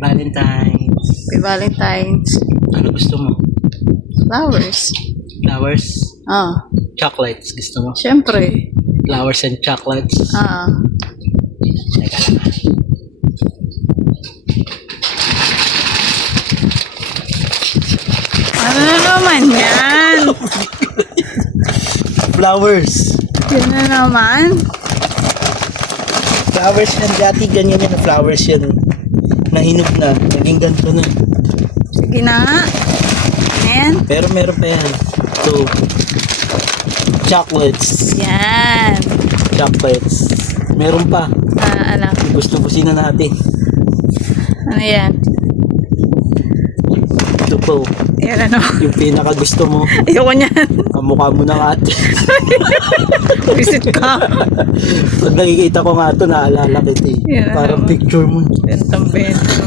Valentine's. Happy Valentine's. Ano gusto mo? Flowers. Flowers? Ah, Chocolates gusto mo? syempre. Flowers and chocolates. Ah, ano na naman yan? Flowers. Yan na naman? Flowers yan. Dati ganyan yan. Flowers yan. Nahinog na. Naging ganito na. Sige na nga. Ayan. Pero meron pa yan. So, chocolates. Yan. Chocolates. Meron pa. Ano? Gusto busina natin. Ano yan? Ito po. Yan ano? Yung pinaka gusto mo. Ayoko niyan. Kamukha mo ng ate. Visit ka. Pag nakikita ko nga ito, naalala kita eh. Yan, Parang ano? picture mo. Bentang bento.